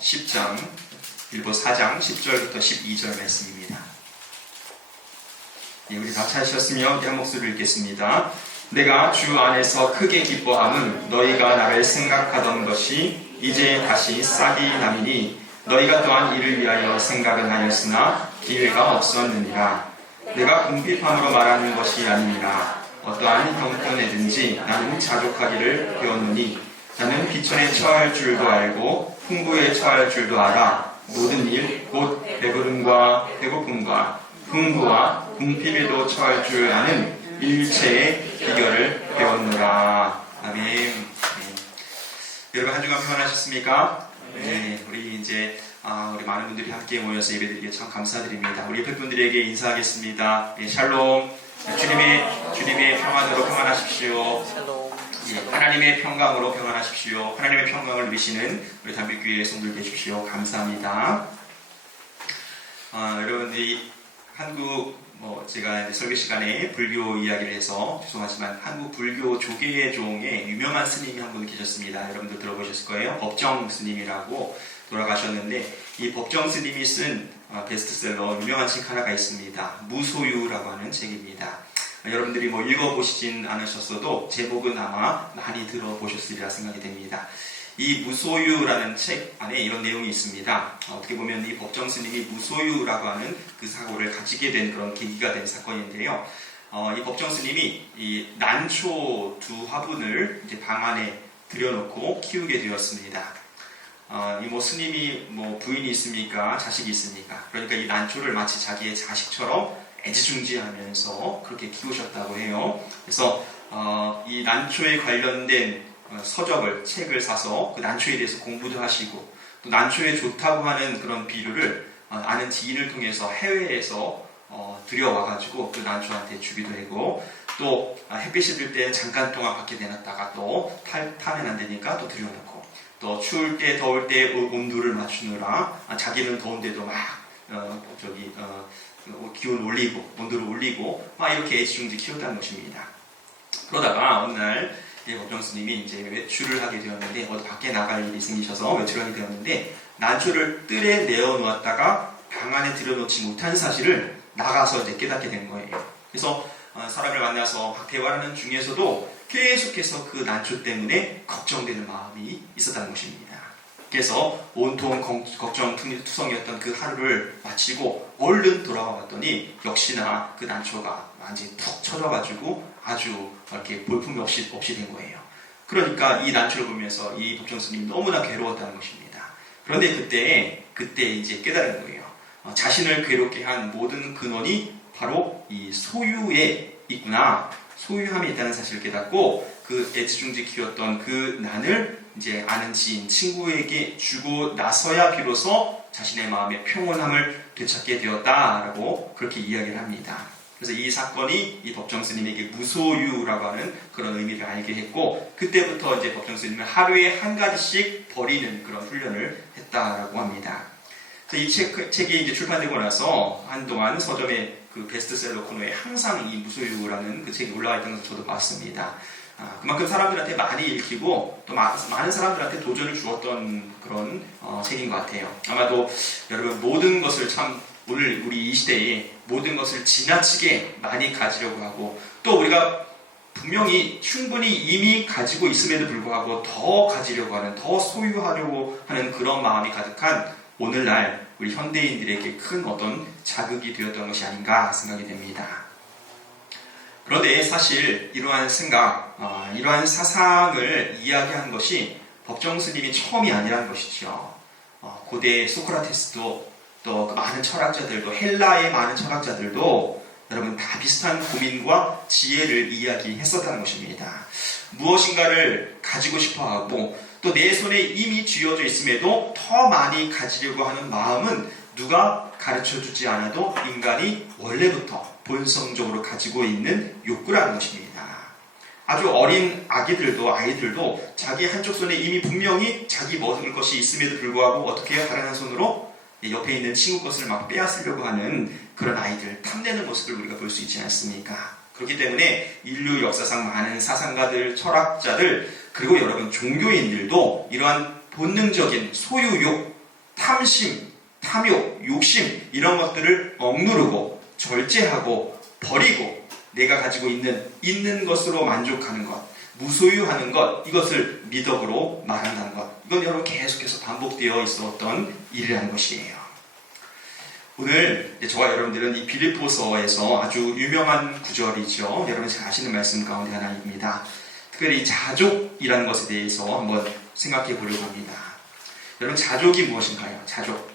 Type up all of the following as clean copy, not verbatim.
10장, 빌보 4장 10절부터 12절 말씀입니다. 우리 다 찾으셨으면 한 목소리를 읽겠습니다. 내가 주 안에서 크게 기뻐함은 너희가 나를 생각하던 것이 이제 다시 싹이 나미니 너희가 또한 이를 위하여 생각은 하였으나 기회가 없었느니라. 내가 궁핍함으로 말하는 것이 아니니라. 어떠한 형편에든지 나는 자족하기를 배웠느니 나는 비천에 처할 줄도 알고 풍부에 처할 줄도 알아. 모든 일 곧 배부름과 배고픔과 풍부와 궁핍에도 처할 줄 아는 일체의 비결을 배웠노라. 아멘. 네. 여러분 한 주간 평안하셨습니까? 네. 우리 이제 우리 많은 분들이 함께 모여서 예배드리게 참 감사드립니다. 우리 옆에 분들에게 인사하겠습니다. 네, 샬롬. 주님의 평안으로 평안하십시오. 예, 하나님의 평강으로 평안하십시오. 하나님의 평강을 누리시는 우리 담백교회의 성도들 되십시오. 감사합니다. 여러분들이 한국 제가 이제 설교 시간에 불교 이야기를 해서 죄송하지만 한국 불교 조계종의 유명한 스님이 한 분 계셨습니다. 여러분들 들어보셨을 거예요. 법정 스님이라고 돌아가셨는데 이 법정 스님이 쓴 베스트셀러 유명한 책 하나가 있습니다. 무소유라고 하는 책입니다. 여러분들이 읽어보시진 않으셨어도 제목은 아마 많이 들어보셨으리라 생각이 됩니다. 이 무소유라는 책 안에 이런 내용이 있습니다. 어떻게 보면 이 법정 스님이 무소유라고 하는 그 사고를 가지게 된 그런 계기가 된 사건인데요. 이 법정 스님이 이 난초 두 화분을 이제 방 안에 들여놓고 키우게 되었습니다. 이 스님이 부인이 있습니까? 자식이 있습니까? 그러니까 이 난초를 마치 자기의 자식처럼 애지중지하면서 그렇게 키우셨다고 해요. 그래서 이 난초에 관련된 서적을, 책을 사서 그 난초에 대해서 공부도 하시고 또 난초에 좋다고 하는 그런 비료를 아는 지인을 통해서 해외에서 들여와가지고 그 난초한테 주기도 하고 또 햇빛이 들 때는 잠깐 동안 밖에 내놨다가 또 타면 안 되니까 또 들여놓고 또 추울 때 더울 때 온도를 맞추느라 자기는 더운데도 막 기온 올리고 온도를 올리고 막 이렇게 애지중지 키웠다는 것입니다. 그러다가 어느 날 법정 스님이 이제 외출을 하게 되었는데 어디 밖에 나갈 일이 생기셔서 외출을 하게 되었는데 난초를 뜰에 내어 놓았다가 방 안에 들여놓지 못한 사실을 나가서 이제 깨닫게 된 거예요. 그래서 사람을 만나서 대화하는 중에서도 계속해서 그 난초 때문에 걱정되는 마음이 있었다는 것입니다. 그래서 온통 걱정투성이었던 그 하루를 마치고 얼른 돌아와 봤더니 역시나 그 난초가 완전히 푹 처져가지고 아주 이렇게 볼품이 없이 된 거예요. 그러니까 이 난초를 보면서 이 법정 스님이 너무나 괴로웠다는 것입니다. 그런데 그때 이제 깨달은 거예요. 자신을 괴롭게 한 모든 근원이 바로 이 소유에 있구나. 소유함에 있다는 사실을 깨닫고 그 애지중지 키웠던 그 난을 이제 아는 지인, 친구에게 주고 나서야 비로소 자신의 마음의 평온함을 되찾게 되었다라고 그렇게 이야기를 합니다. 그래서 이 사건이 이 법정 스님에게 무소유라고 하는 그런 의미를 알게 했고 그때부터 이제 법정 스님은 하루에 한 가지씩 버리는 그런 훈련을 했다라고 합니다. 이 책이 이제 출판되고 나서 한동안 서점의 그 베스트셀러 코너에 항상 이 무소유라는 그 책이 올라와 있던 것을 저도 봤습니다. 그만큼 사람들한테 많이 읽히고 또 많은 사람들한테 도전을 주었던 그런 책인 것 같아요. 아마도 여러분 모든 것을 참 오늘 우리 이 시대에 모든 것을 지나치게 많이 가지려고 하고 또 우리가 분명히 충분히 이미 가지고 있음에도 불구하고 더 가지려고 하는 더 소유하려고 하는 그런 마음이 가득한 오늘날 우리 현대인들에게 큰 어떤 자극이 되었던 것이 아닌가 생각이 됩니다. 그런데 사실 이러한 생각, 이러한 사상을 이야기한 것이 법정 스님이 처음이 아니라는 것이죠. 고대 소크라테스도 또 많은 철학자들도 헬라의 많은 철학자들도 여러분 다 비슷한 고민과 지혜를 이야기했었다는 것입니다. 무엇인가를 가지고 싶어하고 또 내 손에 이미 쥐어져 있음에도 더 많이 가지려고 하는 마음은 누가 가르쳐주지 않아도 인간이 원래부터 본성적으로 가지고 있는 욕구라는 것입니다. 아주 어린 아이들도 자기 한쪽 손에 이미 분명히 자기 먹을 것이 있음에도 불구하고 어떻게 해요? 다른 한 손으로 옆에 있는 친구 것을 막 빼앗으려고 하는 그런 아이들, 탐내는 모습을 우리가 볼 수 있지 않습니까? 그렇기 때문에 인류 역사상 많은 사상가들, 철학자들, 그리고 여러분 종교인들도 이러한 본능적인 소유욕, 탐심, 탐욕, 욕심 이런 것들을 억누르고 절제하고 버리고 내가 가지고 있는 것으로 만족하는 것, 무소유하는 것, 이것을 미덕으로 말한다는 것. 이건 여러분 계속해서 반복되어 있었던 일이라는 것이에요. 오늘 저와 여러분들은 이 빌립보서에서 아주 유명한 구절이죠. 여러분 잘 아시는 말씀 가운데 하나입니다. 특별히 자족이라는 것에 대해서 한번 생각해 보려고 합니다. 여러분 자족이 무엇인가요? 자족.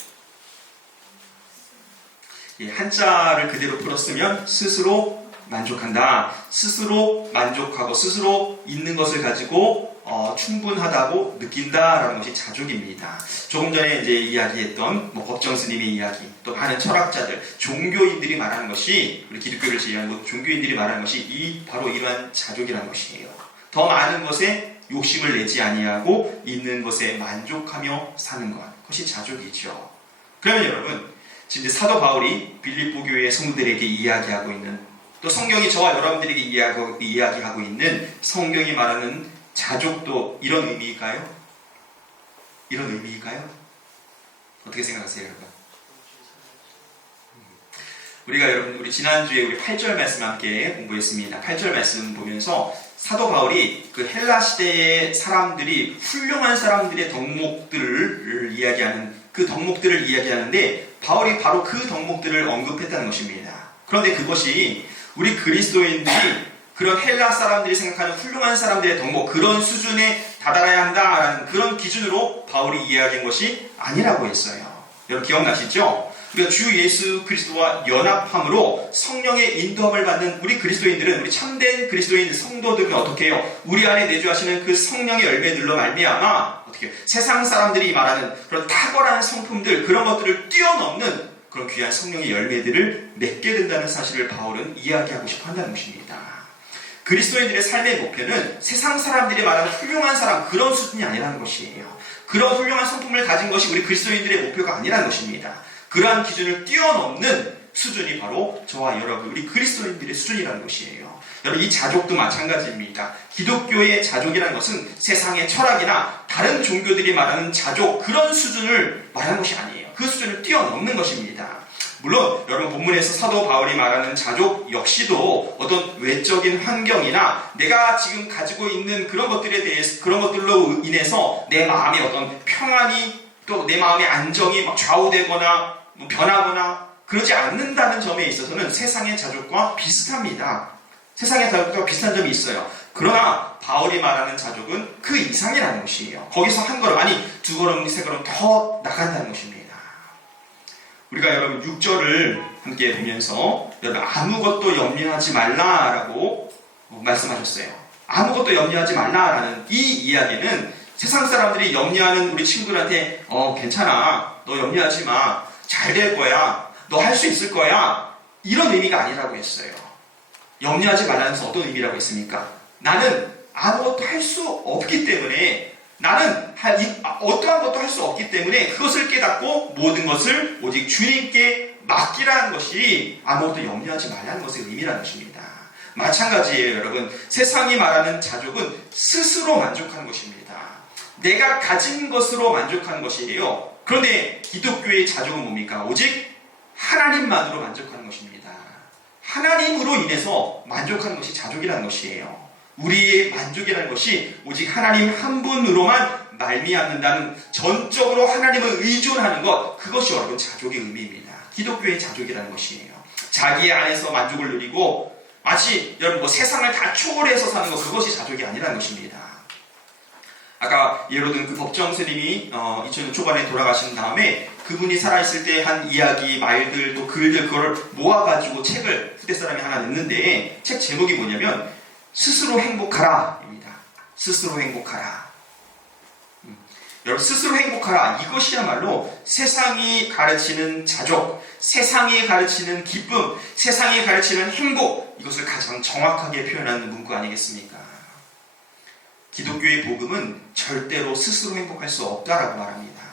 한자를 그대로 풀었으면 스스로 만족한다. 스스로 만족하고 스스로 있는 것을 가지고 충분하다고 느낀다라는 것이 자족입니다. 조금 전에 이제 이야기했던 법정 스님의 이야기, 또 많은 철학자들, 종교인들이 말하는 것이, 우리 기독교를 지향하는 종교인들이 말하는 것이 바로 이러한 자족이라는 것이에요. 더 많은 것에 욕심을 내지 아니하고 있는 것에 만족하며 사는 것, 그것이 자족이죠. 그러면 여러분, 지금 사도 바울이 빌립보 교회의 성도들에게 이야기하고 있는, 또 성경이 저와 여러분들에게 이야기하고 있는 성경이 말하는 자족도 이런 의미일까요? 이런 의미일까요? 어떻게 생각하세요, 여러분? 우리 지난주에 우리 8절 말씀 함께 공부했습니다. 8절 말씀 보면서 사도 바울이 그 헬라 시대의 사람들이 훌륭한 사람들의 덕목들을 이야기하는데 바울이 바로 그 덕목들을 언급했다는 것입니다. 그런데 그것이 우리 그리스도인들이 그런 헬라 사람들이 생각하는 훌륭한 사람들의 덕목, 그런 수준에 다다라야 한다라는 그런 기준으로 바울이 이야기한 것이 아니라고 했어요. 여러분 기억나시죠? 우리가 주 예수 그리스도와 연합함으로 성령의 인도함을 받는 우리 그리스도인들은, 우리 참된 그리스도인 성도들은 어떻게 해요? 우리 안에 내주하시는 그 성령의 열매들로 말미암아 어떻게 해요? 세상 사람들이 말하는 그런 탁월한 성품들, 그런 것들을 뛰어넘는 그런 귀한 성령의 열매들을 맺게 된다는 사실을 바울은 이야기하고 싶어 한다는 것입니다. 그리스도인들의 삶의 목표는 세상 사람들이 말하는 훌륭한 사람, 그런 수준이 아니라는 것이에요. 그런 훌륭한 성품을 가진 것이 우리 그리스도인들의 목표가 아니라는 것입니다. 그러한 기준을 뛰어넘는 수준이 바로 저와 여러분, 우리 그리스도인들의 수준이라는 것이에요. 여러분, 이 자족도 마찬가지입니다. 기독교의 자족이라는 것은 세상의 철학이나 다른 종교들이 말하는 자족, 그런 수준을 말하는 것이 아니에요. 그 수준을 뛰어넘는 것입니다. 물론 여러분 본문에서 사도 바울이 말하는 자족 역시도 어떤 외적인 환경이나 내가 지금 가지고 있는 그런 것들에 대해서, 그런 것들로 인해서 내 마음의 어떤 평안이, 또 내 마음의 안정이 막 좌우되거나 변하거나 그러지 않는다는 점에 있어서는 세상의 자족과 비슷합니다. 세상의 자족과 비슷한 점이 있어요. 그러나 바울이 말하는 자족은 그 이상이라는 것이에요. 거기서 한 걸음, 아니 두 걸음, 세 걸음 더 나간다는 것입니다. 우리가 여러분 6절을 함께 보면서 여러분 아무것도 염려하지 말라라고 말씀하셨어요. 아무것도 염려하지 말라라는 이 이야기는 세상 사람들이 염려하는 우리 친구들한테 괜찮아, 너 염려하지 마, 잘 될 거야, 너 할 수 있을 거야, 이런 의미가 아니라고 했어요. 염려하지 말라는 것은 어떤 의미라고 했습니까? 나는 아무것도 할 수 없기 때문에, 나는 어떠한 것도 할 수 없기 때문에 그것을 깨닫고 모든 것을 오직 주님께 맡기라는 것이 아무것도 염려하지 말라는 것의 의미라는 것입니다. 마찬가지예요, 여러분. 세상이 말하는 자족은 스스로 만족하는 것입니다. 내가 가진 것으로 만족하는 것이에요. 그런데 기독교의 자족은 뭡니까? 오직 하나님만으로 만족하는 것입니다. 하나님으로 인해서 만족하는 것이 자족이라는 것이에요. 우리의 만족이라는 것이 오직 하나님 한 분으로만 말미암는다는, 전적으로 하나님을 의존하는 것, 그것이 여러분 자족의 의미입니다. 기독교의 자족이라는 것이에요. 자기 안에서 만족을 누리고 마치 여러분 세상을 다 초월해서 사는 것, 그것이 자족이 아니라는 것입니다. 아까 예로 든 그 법정 스님이 2000년 초반에 돌아가신 다음에 그분이 살아있을 때 한 이야기, 말들, 또 글들, 그걸 모아가지고 책을 후대 사람이 하나 냈는데, 책 제목이 뭐냐면 스스로 행복하라 입니다. 스스로 행복하라. 여러분, 스스로 행복하라, 이것이야말로 세상이 가르치는 자족, 세상이 가르치는 기쁨, 세상이 가르치는 행복, 이것을 가장 정확하게 표현하는 문구 아니겠습니까? 기독교의 복음은 절대로 스스로 행복할 수 없다라고 말합니다.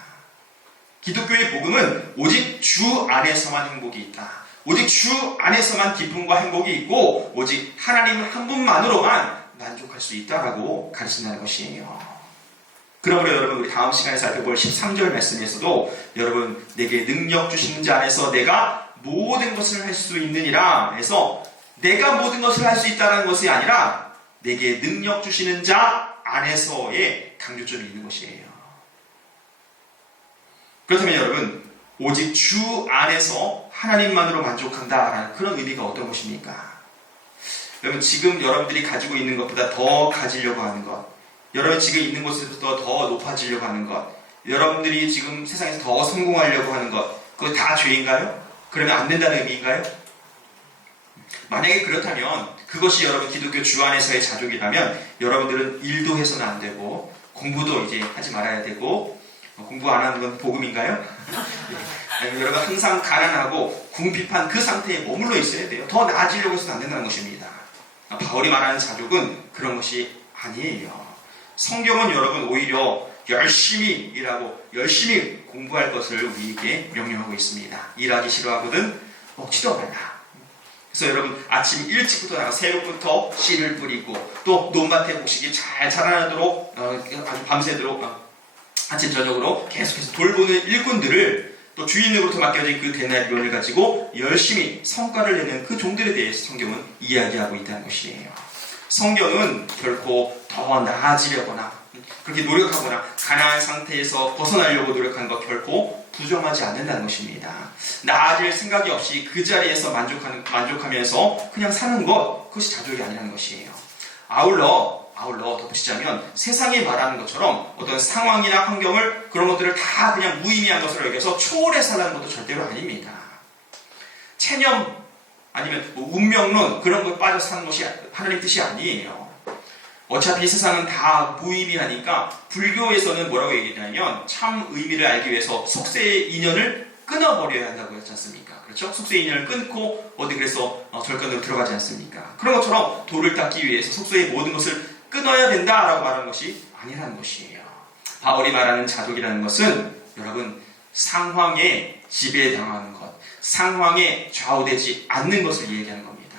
기독교의 복음은 오직 주 안에서만 행복이 있다. 오직 주 안에서만 기쁨과 행복이 있고 오직 하나님 한 분만으로만 만족할 수 있다라고 가르친다는 것이에요. 그러므로 여러분 우리 다음 시간에 살펴볼 13절 말씀에서도 여러분 내게 능력 주시는 자 안에서 내가 모든 것을 할 수 있느니라 해서 내가 모든 것을 할 수 있다는 것이 아니라 내게 능력 주시는 자 안에서의 강조점이 있는 것이에요. 그렇다면 여러분 오직 주 안에서 하나님만으로 만족한다라는 그런 의미가 어떤 것입니까? 여러분 지금 여러분들이 가지고 있는 것보다 더 가지려고 하는 것, 여러분 지금 있는 곳에서부터 더 높아지려고 하는 것, 여러분들이 지금 세상에서 더 성공하려고 하는 것, 그거 다 죄인가요? 그러면 안 된다는 의미인가요? 만약에 그렇다면 그것이 여러분 기독교 주 안에서의 자족이라면 여러분들은 일도 해서는 안 되고 공부도 이제 하지 말아야 되고 공부 안 하는 건 복음인가요? 아니면 여러분 항상 가난하고 궁핍한 그 상태에 머물러 있어야 돼요. 더 나아지려고 해서는 안 된다는 것입니다. 바울이 말하는 자족은 그런 것이 아니에요. 성경은 여러분 오히려 열심히 일하고 열심히 공부할 것을 우리에게 명령하고 있습니다. 일하기 싫어하거든 먹지도 말라. 그래서 여러분 아침 일찍부터 나가 새벽부터 씨를 뿌리고 또 논밭의 곡식이 잘 자라나도록 아주 밤새도록 아침 저녁으로 계속해서 돌보는 일꾼들을 또 주인으로부터 맡겨진 그 데나리온을 가지고 열심히 성과를 내는 그 종들에 대해서 성경은 이야기하고 있다는 것이에요. 성경은 결코 더 나아지려거나 그렇게 노력하거나 가난한 상태에서 벗어나려고 노력하는 것 결코 부정하지 않는다는 것입니다. 나아질 생각이 없이 그 자리에서 만족하면서 그냥 사는 것, 그것이 자족이 아니라는 것이에요. 아울러 덧붙이자면 세상이 말하는 것처럼 어떤 상황이나 환경을 그런 것들을 다 그냥 무의미한 것으로 여겨서 초월해서 살라는 것도 절대로 아닙니다. 체념 아니면 운명론 그런 것에 빠져 사는 것이 하나님 뜻이 아니에요. 어차피 세상은 다 무의미하니까 불교에서는 뭐라고 얘기하냐면 참 의미를 알기 위해서 속세의 인연을 끊어버려야 한다고 했지 않습니까? 그렇죠? 속세의 인연을 끊고 어디 그래서 절간으로 들어가지 않습니까? 그런 것처럼 도를 닦기 위해서 속세의 모든 것을 끊어야 된다라고 말하는 것이 아니라는 것이에요. 바울이 말하는 자족이라는 것은 여러분 상황에 지배당하는 것, 상황에 좌우되지 않는 것을 얘기하는 겁니다.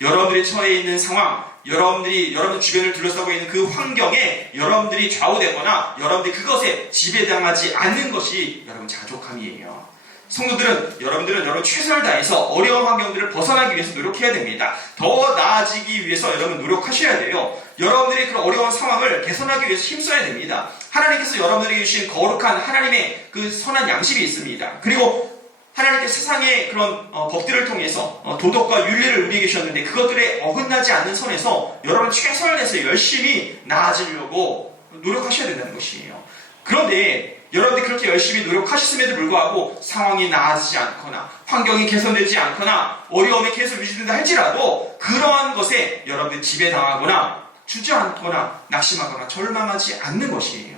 여러분들이 처해 있는 상황, 여러분 주변을 둘러싸고 있는 그 환경에 여러분들이 좌우되거나 여러분들이 그것에 지배당하지 않는 것이 여러분 자족함이에요. 성도들은 여러분들은 여러분 최선을 다해서 어려운 환경들을 벗어나기 위해서 노력해야 됩니다. 더 나아지기 위해서 여러분 노력하셔야 돼요. 여러분들이 그런 어려운 상황을 개선하기 위해서 힘써야 됩니다. 하나님께서 여러분들에게 주신 거룩한 하나님의 그 선한 양심이 있습니다. 그리고 하나님께서 세상의 그런 법들을 통해서 도덕과 윤리를 우리에게 주셨는데 그것들에 어긋나지 않는 선에서 여러분 최선을 다해서 열심히 나아지려고 노력하셔야 된다는 것이에요. 그런데 여러분들이 그렇게 열심히 노력하셨음에도 불구하고 상황이 나아지지 않거나 환경이 개선되지 않거나 어려움이 계속 유지된다 할지라도 그러한 것에 여러분들이 지배당하거나 주저앉거나 낙심하거나 절망하지 않는 것이에요.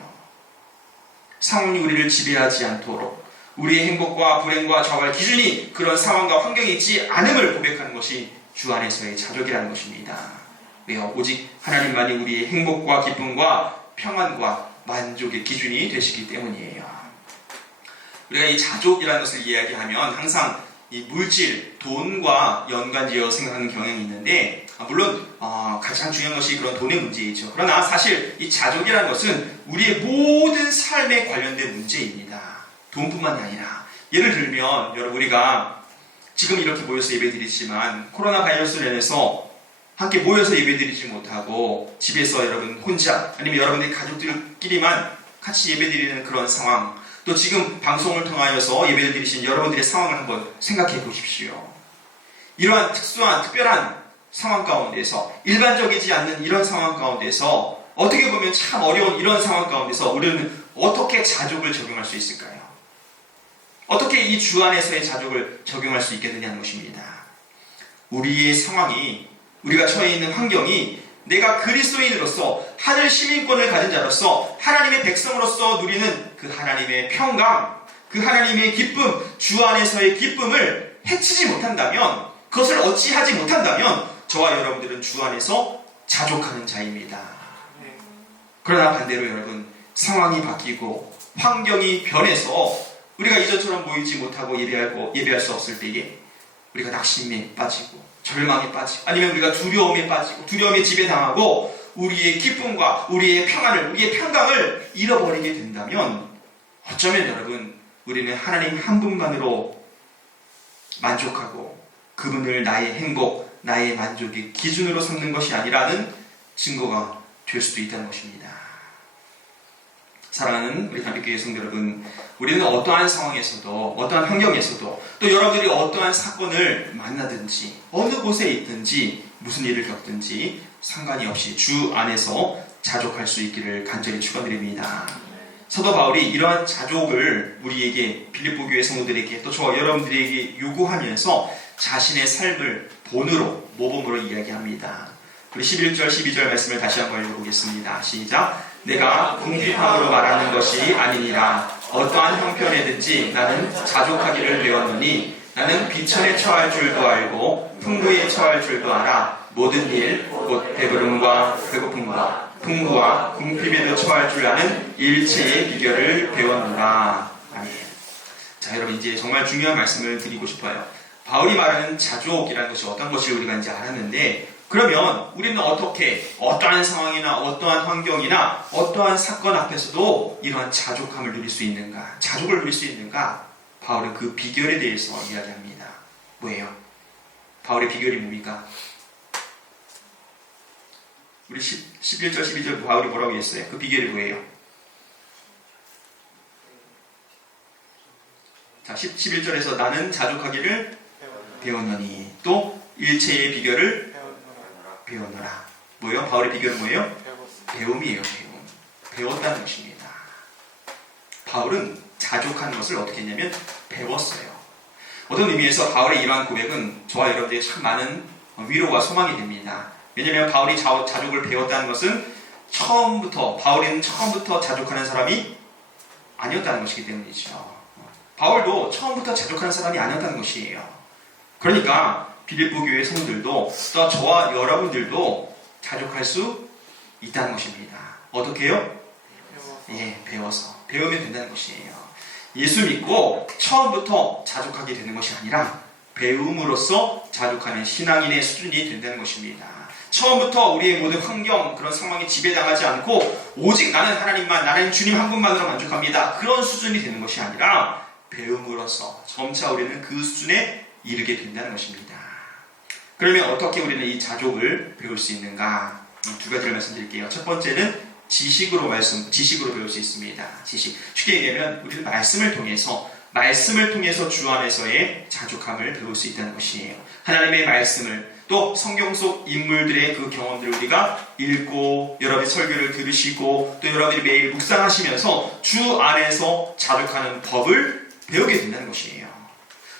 상황이 우리를 지배하지 않도록 우리의 행복과 불행과 좌우할 기준이 그런 상황과 환경이 있지 않음을 고백하는 것이 주 안에서의 자족이라는 것입니다. 왜요? 오직 하나님만이 우리의 행복과 기쁨과 평안과 만족의 기준이 되시기 때문이에요. 우리가 이 자족이라는 것을 이야기하면 항상 이 물질, 돈과 연관지어 생각하는 경향이 있는데 물론 가장 중요한 것이 그런 돈의 문제이죠. 그러나 사실 이 자족이라는 것은 우리의 모든 삶에 관련된 문제입니다. 돈뿐만이 아니라 예를 들면 여러분 우리가 지금 이렇게 모여서 예배드리지만 코로나 바이러스로 인해서 함께 모여서 예배드리지 못하고 집에서 여러분 혼자 아니면 여러분들의 가족들끼리만 같이 예배드리는 그런 상황, 또 지금 방송을 통하여서 예배를 드리신 여러분들의 상황을 한번 생각해 보십시오. 이러한 특별한 상황 가운데서 일반적이지 않는 이런 상황 가운데서 어떻게 보면 참 어려운 이런 상황 가운데서 우리는 어떻게 자족을 적용할 수 있을까요? 어떻게 이 주 안에서의 자족을 적용할 수 있겠느냐 하는 것입니다. 우리의 상황이 우리가 처해 있는 환경이 내가 그리스도인으로서 하늘 시민권을 가진 자로서 하나님의 백성으로서 누리는 그 하나님의 평강, 그 하나님의 기쁨, 주 안에서의 기쁨을 해치지 못한다면, 그것을 어찌하지 못한다면 저와 여러분들은 주 안에서 자족하는 자입니다. 그러나 반대로 여러분 상황이 바뀌고 환경이 변해서 우리가 이전처럼 모이지 못하고 예배할 수 없을 때에 우리가 낙심에 빠지고 절망에 빠지고 아니면 우리가 두려움에 빠지고 두려움에 지배당하고 우리의 기쁨과 우리의 평안을, 우리의 평강을 잃어버리게 된다면 어쩌면 여러분, 우리는 하나님 한 분만으로 만족하고 그분을 나의 행복, 나의 만족의 기준으로 삼는 것이 아니라는 증거가 될 수도 있다는 것입니다. 사랑하는 우리 담임교회 성도 여러분, 우리는 어떠한 상황에서도, 어떠한 환경에서도, 또 여러분들이 어떠한 사건을 만나든지, 어느 곳에 있든지, 무슨 일을 겪든지 상관이 없이 주 안에서 자족할 수 있기를 간절히 축원드립니다. 사도 바울이 이러한 자족을 우리에게, 빌립보 교회 성도들에게, 또 저와 여러분들에게 요구하면서 자신의 삶을 본으로, 모범으로 이야기합니다. 우리 11절, 12절 말씀을 다시 한번 읽어보겠습니다. 시작. 내가 궁핍함으로 말하는 것이 아니니라. 어떠한 형편에든지 나는 자족하기를 배웠노니 나는 비천에 처할 줄도 알고 풍부에 처할 줄도 알아. 모든 일, 곧 배부름과 배고픔과 풍부와 궁핍에도 처할 줄 아는 일체의 비결을 배웠노라. 아멘. 자, 여러분, 이제 정말 중요한 말씀을 드리고 싶어요. 바울이 말하는 자족이라는 것이 어떤 것을 우리가 이제 알았는데, 그러면 우리는 어떻게 어떠한 상황이나 어떠한 환경이나 어떠한 사건 앞에서도 이러한 자족함을 누릴 수 있는가, 자족을 누릴 수 있는가? 바울은 그 비결에 대해서 이야기합니다. 뭐예요? 바울의 비결이 뭡니까? 우리 11절, 12절 바울이 뭐라고 했어요? 그 비결이 뭐예요? 자, 11절에서 나는 자족하기를 배웠노니, 또 일체의 비결을 배웠노라. 뭐예요? 바울의 비결은 뭐예요? 배움이에요. 배웠다는 것입니다. 바울은 자족하는 것을 어떻게 했냐면 배웠어요. 어떤 의미에서 바울의 이러한 고백은 저와 여러분들의 참 많은 위로와 소망이 됩니다. 왜냐하면 바울이 자족을 배웠다는 것은 바울은 처음부터 자족하는 사람이 아니었다는 것이기 때문이죠. 바울도 처음부터 자족하는 사람이 아니었다는 것이에요. 그러니까 빌립보 교회 성도들도, 또 저와 여러분들도 자족할 수 있다는 것입니다. 어떻게 해요? 배워서. 배우면 된다는 것이에요. 예수 믿고 처음부터 자족하게 되는 것이 아니라 배움으로써 자족하는 신앙인의 수준이 된다는 것입니다. 처음부터 우리의 모든 환경, 그런 상황에 지배당하지 않고 오직 나는 하나님만, 나는 주님 한 분만으로 만족합니다. 그런 수준이 되는 것이 아니라 배움으로써 점차 우리는 그 수준에 이르게 된다는 것입니다. 그러면 어떻게 우리는 이 자족을 배울 수 있는가? 두 가지를 말씀드릴게요. 첫 번째는 지식으로 배울 수 있습니다. 지식. 쉽게 얘기하면 우리는 말씀을 통해서 주 안에서의 자족함을 배울 수 있다는 것이에요. 하나님의 말씀을, 또 성경 속 인물들의 그 경험들을 우리가 읽고, 여러분의 설교를 들으시고, 또 여러분이 매일 묵상하시면서 주 안에서 자족하는 법을 배우게 된다는 것이에요.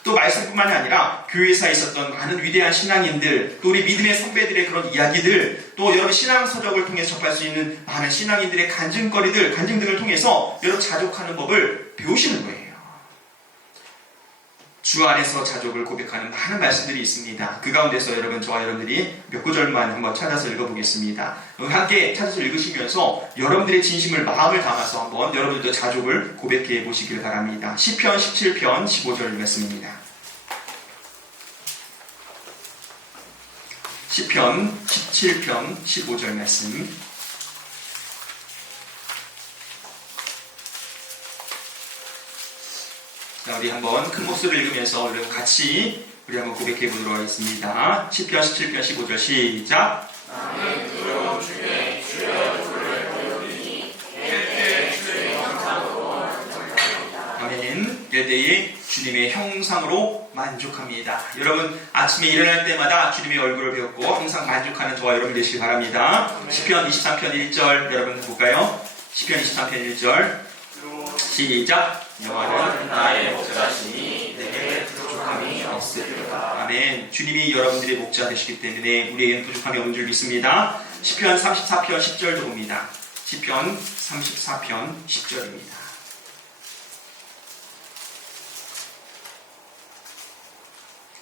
또 말씀뿐만이 아니라 교회사에 있었던 많은 위대한 신앙인들, 또 우리 믿음의 선배들의 그런 이야기들, 또 여러분 신앙 서적을 통해서 접할 수 있는 많은 신앙인들의 간증 등을 통해서 여러분 자족하는 법을 배우시는 거예요. 주 안에서 자족을 고백하는 많은 말씀들이 있습니다. 그 가운데서 여러분, 저와 여러분들이 몇 구절만 한번 찾아서 읽어보겠습니다. 함께 찾아서 읽으시면서 여러분들의 진심을, 마음을 담아서 한번 여러분들도 자족을 고백해 보시길 바랍니다. 시편 17편 15절 말씀입니다. 시편 17편 15절 말씀. 자, 우리 한번 큰 목소리를 읽으면서 우리 같이 한번 고백해 보도록 하겠습니다. 시편 17편 15절 시작. 나는 두려움 중에 주의 주를 배우리니 깰 주의 형상으로 만족합니다. 아멘. 깰 때에 주님의 형상으로 만족합니다. 여러분, 아침에 일어날 때마다 주님의 얼굴을 배웠고 항상 만족하는 저와 여러분 되시기 바랍니다. 시편 23편 1절 여러분 볼까요? 시편 23편 1절 시작. 여호와는 나의 목자시니 내게 부족함이 없으리로다. 아멘. 주님이 여러분들의 목자 되시기 때문에 우리에게는 부족함이 없는 줄 믿습니다. 시편 34편 10절도 봅니다. 시편 34편 10절입니다.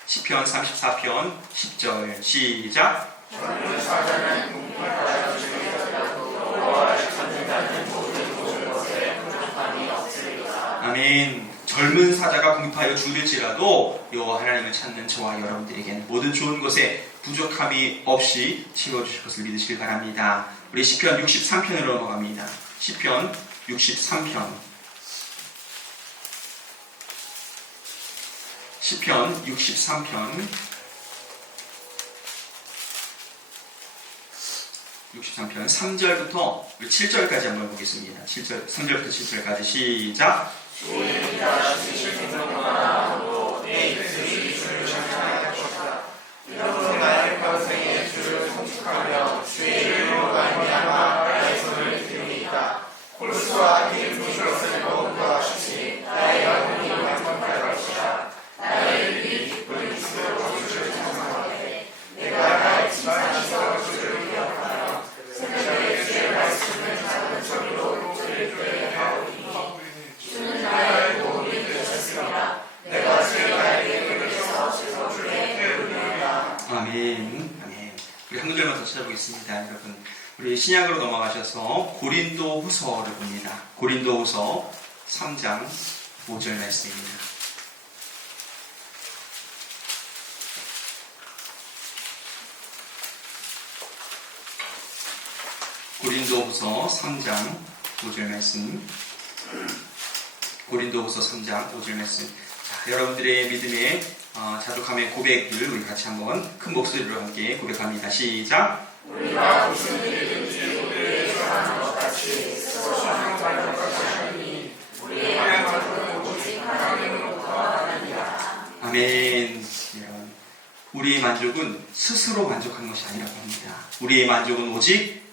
시편 34편 10절 시작. 젊은 사자는 국물 받아주시면서도 여호와를 찾는다는 모든 것에 부족함이 없으리라. 아멘. 젊은 사자가 궁핍하여 죽을지라도 여호와 하나님을 찾는 저와 여러분들에게는 모든 좋은 것에 부족함이 없이 채워주실 것을 믿으시길 바랍니다. 우리 시편 63편으로 넘어갑니다. 시편 63편. 시편 63편. 63편 3절부터 7절까지 한번 보겠습니다. 3절부터 7절까지 시작. 주의 자신이 생각하고 내 입술이 주를 찬양할 것이다. 이러므로 나의 평생에 주를 송축하며 주의 이름으로 말미암아 나의 손을 드리리이다. 골수와 긴 붓을 먹음과 같이 나의 영혼이 만족할 것이다. 나의 입이 기쁜 주로 주를 찬송하되 내가 나의 집안에서 주를 기억하여 새벽에 주의 말씀을 작은 소리로 들을 하오니 주는 나의 도움이 되셨으리라. 내가 주의 나에게 그리서 주의 배우리이다. 아멘. 아멘. 우리 한 구절만 더 찾아보겠습니다. 여러분, 우리 신약으로 넘어가셔서 고린도 후서를 봅니다. 고린도 후서 3장 5절 말씀입니다. 고린도후서 3장 5절 말씀. 고린도후서 3장 5절 말씀. 자, 여러분들의 믿음의 자족함의 고백을 우리 같이 한번 큰 목소리로 함께 고백합니다. 시작. 우리가 무슨 일이든지 우리에게 하는 것 같이 스스로 받는 것이니 우리의 만족은 오직 하나님으로부터 하나니라. 아멘. 우리의 만족은 스스로 만족한 것이 아니라고 합니다. 우리의 만족은 오직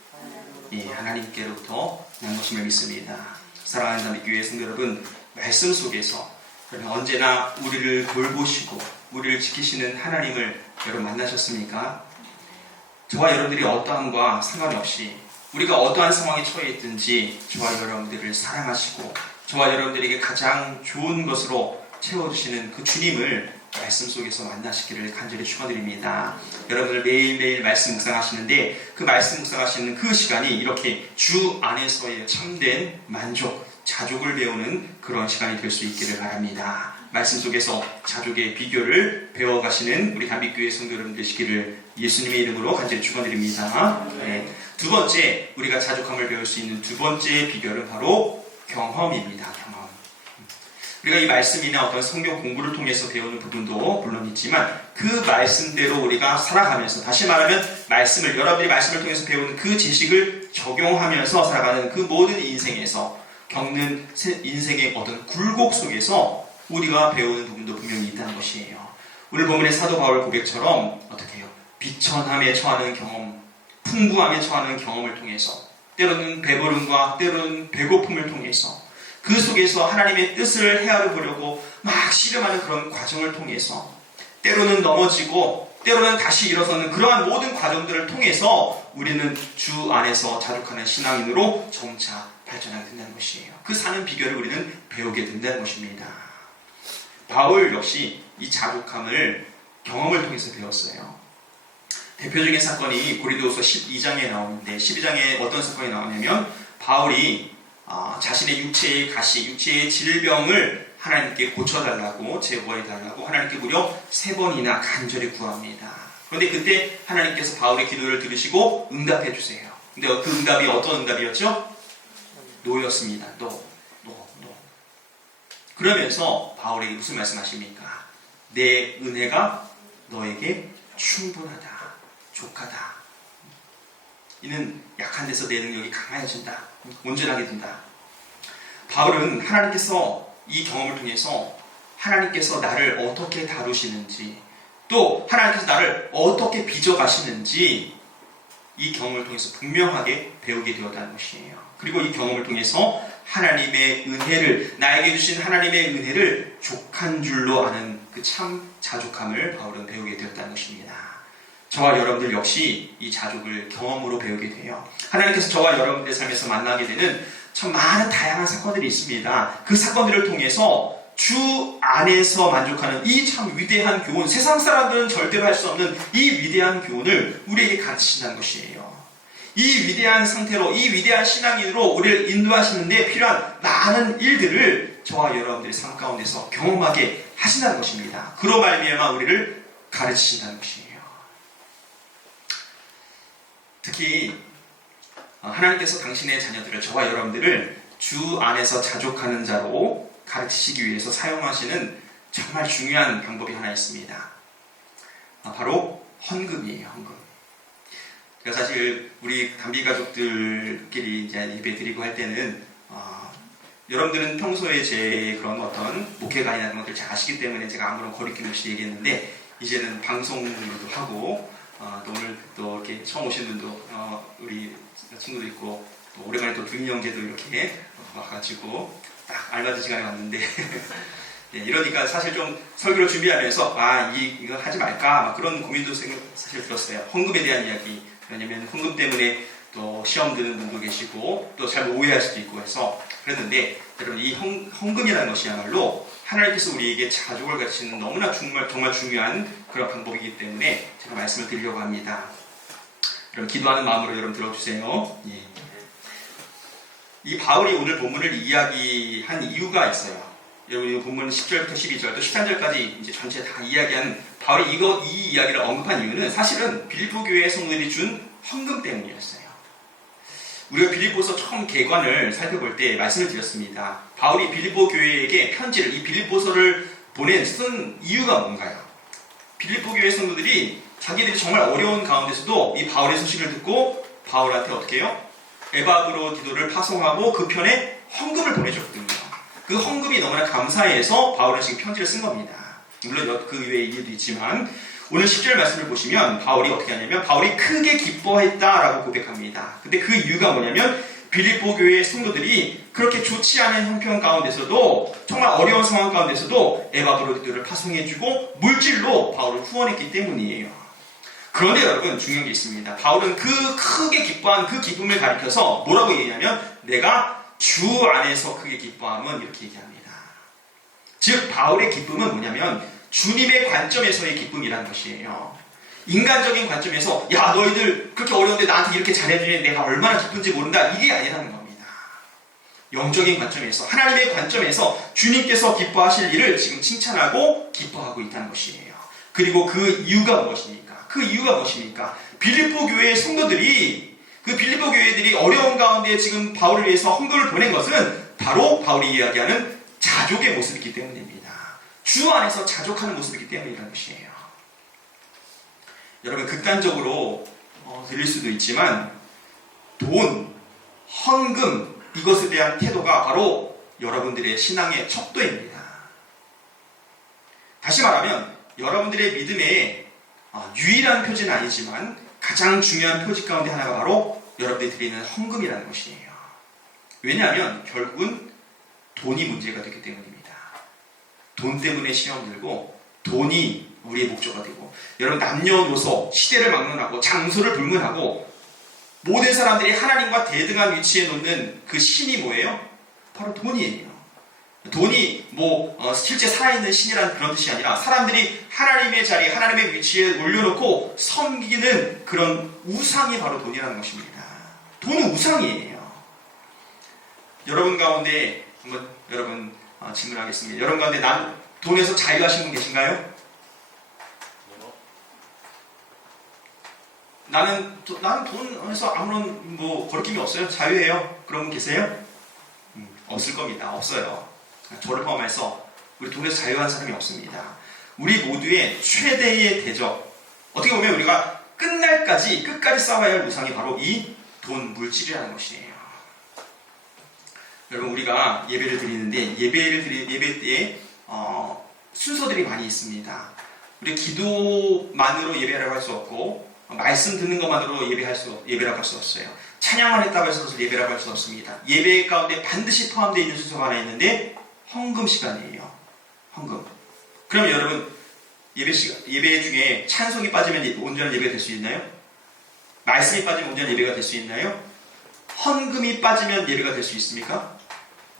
하나님께로부터 난 것임을 믿습니다. 사랑하는 담임교회 성도 여러분, 말씀 속에서 언제나 우리를 돌보시고 우리를 지키시는 하나님을 여러분 만나셨습니까? 저와 여러분들이 어떠함과 상관없이 우리가 어떠한 상황에 처해 있든지 저와 여러분들을 사랑하시고 저와 여러분들에게 가장 좋은 것으로 채워주시는 그 주님을 말씀 속에서 만나시기를 간절히 축원드립니다. 여러분들 매일매일 말씀 묵상하시는데 그 말씀 묵상하시는 그 시간이 이렇게 주 안에서의 참된 만족, 자족을 배우는 그런 시간이 될 수 있기를 바랍니다. 말씀 속에서 자족의 비결을 배워가시는 우리 담임교회 성도 여러분 되시기를 예수님의 이름으로 간절히 축원드립니다. 네. 두 번째, 우리가 자족함을 배울 수 있는 두 번째 비결은 바로 경험입니다. 경험. 우리가 이 말씀이나 어떤 성경 공부를 통해서 배우는 부분도 물론 있지만 그 말씀대로 우리가 살아가면서, 다시 말하면 여러분들이 말씀을 통해서 배우는 그 지식을 적용하면서 살아가는 그 모든 인생에서 겪는 인생의 어떤 굴곡 속에서 우리가 배우는 부분도 분명히 있다는 것이에요. 오늘 본문의 사도 바울 고백처럼 어떻게 해요? 비천함에 처하는 경험, 풍부함에 처하는 경험을 통해서, 때로는 배부름과 때로는 배고픔을 통해서, 그 속에서 하나님의 뜻을 헤아려 보려고 막 씨름하는 그런 과정을 통해서, 때로는 넘어지고 때로는 다시 일어서는 그러한 모든 과정들을 통해서 우리는 주 안에서 자족하는 신앙인으로 점차 발전하게 된다는 것이에요. 그 사는 비결을 우리는 배우게 된다는 것입니다. 바울 역시 이 자족함을 경험을 통해서 배웠어요. 대표적인 사건이 고린도후서 12장에 나오는데, 12장에 어떤 사건이 나오냐면 바울이 자신의 육체의 가시, 육체의 질병을 하나님께 고쳐달라고, 제거해달라고 하나님께 무려 3번이나 간절히 구합니다. 그런데 그때 하나님께서 바울의 기도를 들으시고 응답해 주세요. 근데 그 응답이 어떤 응답이었죠? 노였습니다. 노. 그러면서 바울에게 무슨 말씀하십니까? 내 은혜가 너에게 충분하다, 족하다. 이는 약한 데서 내 능력이 강해진다, 온전하게 된다. 바울은 하나님께서 이 경험을 통해서 하나님께서 나를 어떻게 다루시는지, 또 하나님께서 나를 어떻게 빚어가시는지 이 경험을 통해서 분명하게 배우게 되었다는 것이에요. 그리고 이 경험을 통해서 하나님의 은혜를, 나에게 주신 하나님의 은혜를 족한 줄로 아는 그 참 자족함을 바울은 배우게 되었다는 것입니다. 저와 여러분들 역시 이 자족을 경험으로 배우게 돼요. 하나님께서 저와 여러분들의 삶에서 만나게 되는 참 많은 다양한 사건들이 있습니다. 그 사건들을 통해서 주 안에서 만족하는 이 참 위대한 교훈, 세상 사람들은 절대로 할 수 없는 이 위대한 교훈을 우리에게 가르치신다는 것이에요. 이 위대한 상태로, 이 위대한 신앙인으로 우리를 인도하시는데 필요한 많은 일들을 사실을 저와 여러분들의 삶 가운데서 경험하게 하신다는 것입니다. 그로 말미암아 우리를 가르치신다는 것이에요. 특히 하나님께서 당신의 자녀들을, 저와 여러분들을 주 안에서 자족하는 자로 가르치시기 위해서 사용하시는 정말 중요한 방법이 하나 있습니다. 바로 헌금이에요. 헌금. 그러니까 사실 우리 담비 가족들끼리 이제 예배 드리고 할 때는 여러분들은 평소에 제 그런 어떤 목회관이나 그런 것들 잘 아시기 때문에 제가 아무런 거리낌 없이 얘기했는데, 이제는 방송으로도 하고 또 오늘 또 이렇게 처음 오신 분도 우리 친구도 있고, 또 오랜만에 또 두인 형제도 이렇게 와가지고 딱 알맞은 시간에 왔는데 예, 이러니까 사실 좀 설교를 준비하면서 이거 하지 말까 막 그런 고민도 사실 들었어요. 헌금에 대한 이야기. 왜냐면 헌금 때문에 또 시험 드는 분도 계시고 또 잘 오해할 수도 있고 해서 그랬는데, 여러분 이 헌금이라는 것이야말로 하나님께서 우리에게 자족을 가르치는 너무나 정말 중요한 그런 방법이기 때문에 제가 말씀을 드리려고 합니다. 여러분 기도하는 마음으로 여러분 들어주세요. 예. 이 바울이 오늘 본문을 이야기한 이유가 있어요. 여러분 이 본문 10절부터 12절 또 13절까지 이제 전체 다 이야기한 바울이 이 이야기를 언급한 이유는 사실은 빌립보 교회 성도들이 준 헌금 때문이었어요. 우리가 빌립보서 처음 개관을 살펴볼 때 말씀을 드렸습니다. 바울이 빌립보 교회에게 편지를, 이 빌립보서를 쓴 이유가 뭔가요? 빌립보 교회 성도들이 자기들이 정말 어려운 가운데서도 이 바울의 소식을 듣고 바울한테 어떻게 해요? 에바브로디도를 파송하고 그 편에 헌금을 보내줬거든요. 그 헌금이 너무나 감사해서 바울은 지금 편지를 쓴 겁니다. 물론 그 외의 이유도 있지만, 오늘 10절 말씀을 보시면 바울이 어떻게 하냐면 바울이 크게 기뻐했다라고 고백합니다. 근데 그 이유가 뭐냐면 빌립보 교회의 성도들이 그렇게 좋지 않은 형편 가운데서도, 정말 어려운 상황 가운데서도 에바브로디도를 파송해주고 물질로 바울을 후원했기 때문이에요. 그런데 여러분 중요한 게 있습니다. 바울은 그 크게 기뻐한 그 기쁨을 가리켜서 뭐라고 얘기하냐면 내가 주 안에서 크게 기뻐함은 이렇게 얘기합니다. 즉 바울의 기쁨은 뭐냐면 주님의 관점에서의 기쁨이라는 것이에요. 인간적인 관점에서 야 너희들 그렇게 어려운데 나한테 이렇게 잘해주니 내가 얼마나 기쁜지 모른다, 이게 아니라는 겁니다. 영적인 관점에서, 하나님의 관점에서 주님께서 기뻐하실 일을 지금 칭찬하고 기뻐하고 있다는 것이에요. 그리고 그 이유가 무엇입니까? 빌립보 교회의 성도들이, 그 빌립보 교회들이 어려운 가운데 지금 바울을 위해서 헌금을 보낸 것은 바로 바울이 이야기하는 자족의 모습이기 때문입니다. 주 안에서 자족하는 모습이기 때문이라는 것이에요. 여러분 극단적으로 들릴 수도 있지만 돈, 헌금, 이것에 대한 태도가 바로 여러분들의 신앙의 척도입니다. 다시 말하면 여러분들의 믿음의 유일한 표지는 아니지만 가장 중요한 표지 가운데 하나가 바로 여러분들이 드리는 헌금이라는 것이에요. 왜냐하면 결국은 돈이 문제가 되기 때문입니다. 돈 때문에 시험 들고 돈이 우리의 목적가 되고, 여러분 남녀노소 시대를 막론하고 장소를 불문하고 모든 사람들이 하나님과 대등한 위치에 놓는 그 신이 뭐예요? 바로 돈이에요. 돈이 실제 살아있는 신이라는 그런 뜻이 아니라 사람들이 하나님의 자리, 하나님의 위치에 올려놓고 섬기는 그런 우상이 바로 돈이라는 것입니다. 돈은 우상이에요. 여러분 가운데 한번 질문하겠습니다. 여러분 가운데 돈에서 자유하신 분 계신가요? 나는 돈에서 아무런 거리낌이 없어요. 자유해요. 그런 분 계세요? 없을 겁니다. 없어요. 저를 포함해서 우리 돈에서 자유한 사람이 없습니다. 우리 모두의 최대의 대적, 어떻게 보면 우리가 끝까지 싸워야 할 우상이 바로 이 돈, 물질이라는 것이에요. 여러분 우리가 예배를 드리는데 예배 때에 순서들이 많이 있습니다. 우리 기도만으로 예배라고 할 수 없고, 말씀 듣는 것만으로 예배라고 할 수 없어요. 찬양만 했다고 해서 예배라고 할 수 없습니다. 예배 가운데 반드시 포함되어 있는 순서가 하나 있는데 헌금 시간이에요. 헌금. 그럼 여러분 예배 중에 찬송이 빠지면 온전한 예배가 될 수 있나요? 말씀이 빠지면 온전한 예배가 될 수 있나요? 헌금이 빠지면 예배가 될 수 있습니까?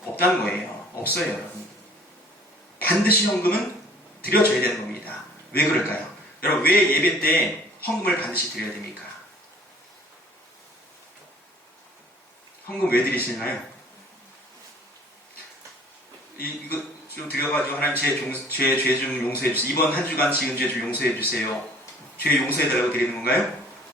없다는 거예요. 없어요, 여러분. 반드시 헌금은 드려줘야 되는 겁니다. 왜 그럴까요? 여러분 왜 예배 때 헌금을 반드시 드려야 됩니까? 헌금 왜 드리시나요? 이거 좀 드려가지고 하나님 죄 좀 용서해 주세요. 이번 한 주간 지은 죄 좀 용서해 주세요. 죄 용서해 달라고 드리는 건가요?